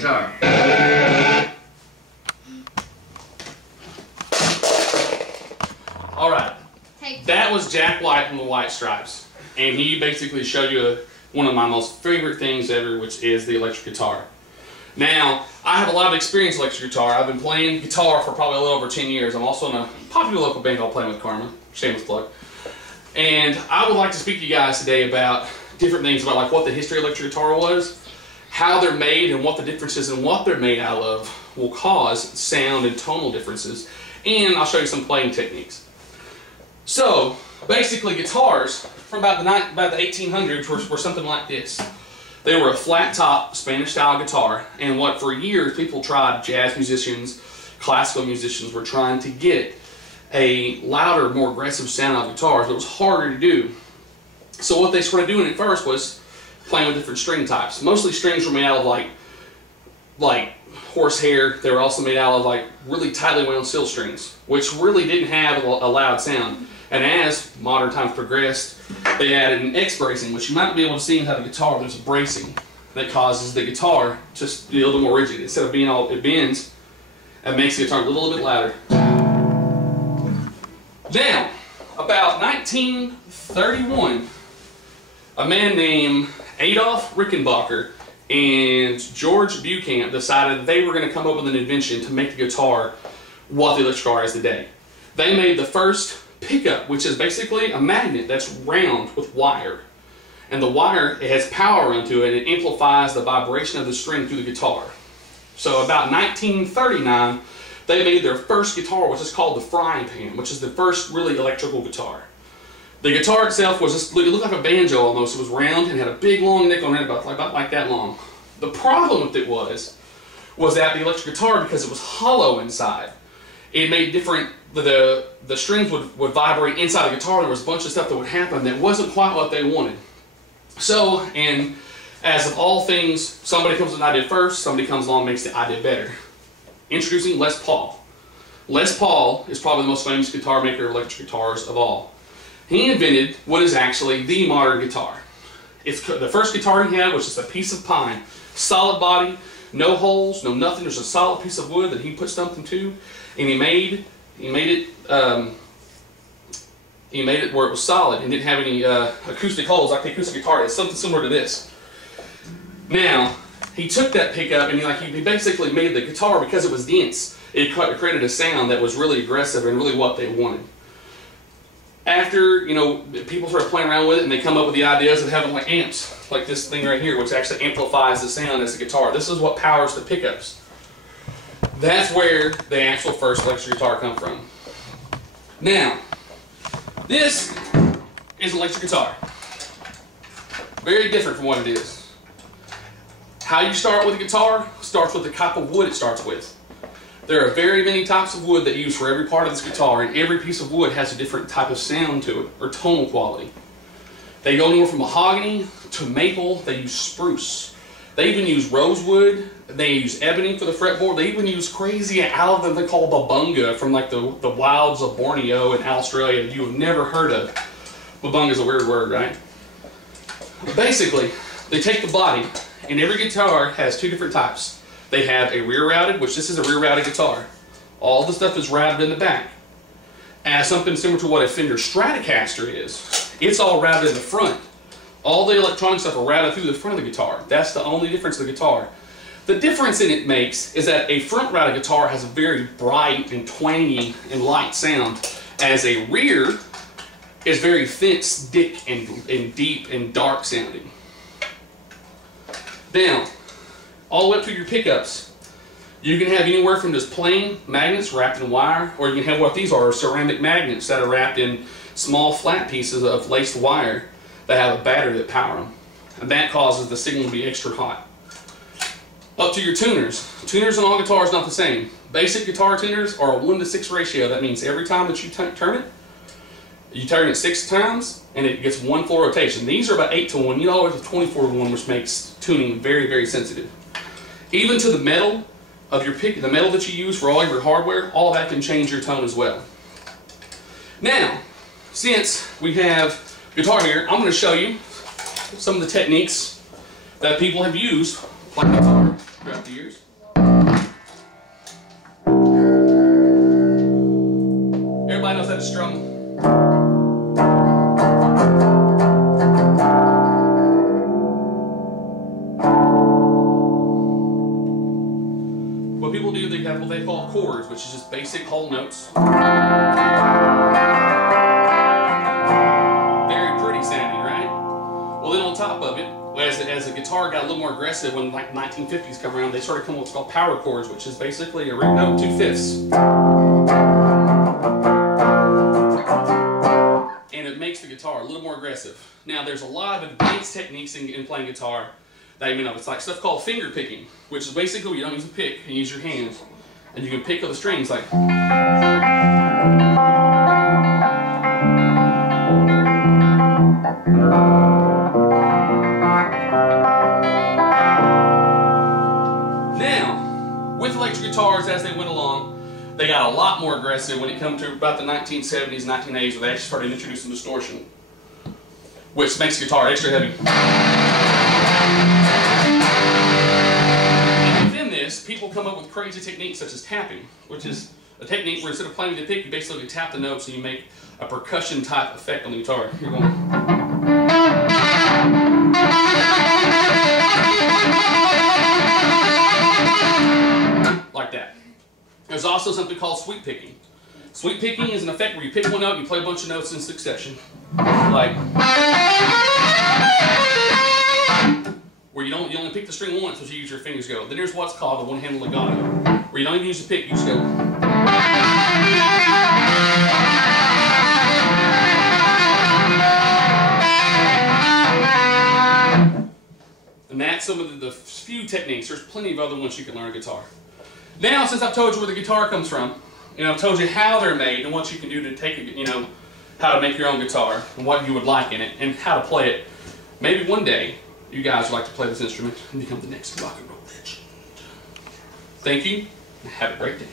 guitar. Alright, that was Jack White from the White Stripes. And he basically showed you one of my most favorite things ever, which is the electric guitar. Now, I have a lot of experience with electric guitar. I've been playing guitar for probably a little over 10 years. I'm also in a popular local band called Playing with Karma. Shameless plug. And I would like to speak to you guys today about different things about like what the history of electric guitar was, how they're made, and what the differences in what they're made out of will cause sound and tonal differences. And I'll show you some playing techniques. So, basically guitars from about the 1800s were something like this. They were a flat top Spanish style guitar, and what for years people tried, jazz musicians, classical musicians were trying to get a louder, more aggressive sound out of guitars, but it was harder to do. So what they started doing at first was playing with different string types. Mostly strings were made out of like horsehair. They were also made out of like really tightly wound steel strings, which really didn't have a loud sound. And as modern times progressed, they added an X bracing, which you might be able to see inside the guitar. There's a bracing that causes the guitar just to be a little more rigid. Instead of being all, it bends and makes the guitar a little bit louder. Now, about 1931, a man named Adolf Rickenbacker and George Buchamp decided that they were going to come up with an invention to make the guitar what the electric guitar is today. They made the first pickup, which is basically a magnet that's round with wire. And the wire, it has power into it, and it amplifies the vibration of the string through the guitar. So about 1939, they made their first guitar, which is called the frying pan, which is the first really electrical guitar. The guitar itself was just, it looked like a banjo almost. It was round and had a big long nick on it, about like that long. The problem with it was that the electric guitar, because it was hollow inside, it made different, the strings would vibrate inside the guitar. There was a bunch of stuff that would happen that wasn't quite what they wanted. So, and as of all things, somebody comes with an idea first, somebody comes along and makes the idea better. Introducing Les Paul. Les Paul is probably the most famous guitar maker of electric guitars of all. He invented what is actually the modern guitar. It's the first guitar he had was just a piece of pine, solid body, no holes, no nothing. There's a solid piece of wood that he put something to, and he made it where it was solid and didn't have any acoustic holes like the acoustic guitar. It's something similar to this. Now, he took that pickup and he basically made the guitar, because it was dense, it created a sound that was really aggressive and really what they wanted. After, you know, people started playing around with it and they come up with the ideas of having like amps, like this thing right here, which actually amplifies the sound as the guitar. This is what powers the pickups. That's where the actual first electric guitar come from. Now, this is an electric guitar. Very different from what it is. How you start with a guitar starts with the type of wood it starts with. There are very many types of wood that you use for every part of this guitar, and every piece of wood has a different type of sound to it, or tonal quality. They go anywhere from mahogany to maple. They use spruce. They even use rosewood. They use ebony for the fretboard. They even use crazy out of them they call babunga from like the wilds of Borneo and Australia that you have never heard of. Babunga is a weird word, right? Basically, they take the body, and every guitar has two different types. They have a rear routed, which this is a rear routed guitar. All the stuff is routed in the back. As something similar to what a Fender Stratocaster is, it's all routed in the front. All the electronic stuff are routed through the front of the guitar. That's the only difference of the guitar. The difference in it makes is that a front routed guitar has a very bright and twangy and light sound, as a rear is very thick, thick, and deep and dark sounding. Now, all the way up to your pickups, you can have anywhere from just plain magnets wrapped in wire, or you can have what these are, ceramic magnets that are wrapped in small flat pieces of laced wire that have a battery that power them. And that causes the signal to be extra hot. Up to your tuners. Tuners on all guitars not the same. Basic guitar tuners are a 1:6 ratio. That means every time that you turn it 6 times, and it gets 1 full rotation. These are about 8-to-1. You know, it's 24-to-1, which makes tuning very, very sensitive. Even to the metal of your pick, the metal that you use for all of your hardware, all of that can change your tone as well. Now, since we have guitar here, I'm going to show you some of the techniques that people have used playing guitar. throughout the years. Everybody knows how to strum. What people do, they have what they call chords, which is just basic whole notes. Very pretty sounding, right? Well, then on top of it, as the guitar got a little more aggressive when like 1950s come around, they started coming with what's called power chords, which is basically a root note 2/5. And it makes the guitar a little more aggressive. Now, there's a lot of advanced techniques in playing guitar that you know, it's like stuff called finger picking, which is basically you don't use a pick, you use your hands, and you can pick up the strings like. Now, with electric guitars as they went along, they got a lot more aggressive when it came to about the 1970s, 1980s, where they actually started introducing distortion, which makes the guitar extra heavy. And within this, people come up with crazy techniques such as tapping, which is a technique where instead of playing with the pick, you basically tap the notes and you make a percussion type effect on the guitar. You're going like that. There's also something called sweep picking. Sweep picking is an effect where you pick one note and you play a bunch of notes in succession. Like, where you only pick the string once, which you use your fingers go. Then there's what's called a one-handed legato, where you don't even use the pick, you just go. And that's some of the few techniques. There's plenty of other ones you can learn on guitar. Now, since I've told you where the guitar comes from, you know, I've told you how they're made and what you can do to take it, you know, how to make your own guitar and what you would like in it and how to play it. Maybe one day you guys would like to play this instrument and become the next rock and roll legend. Thank you and have a great day.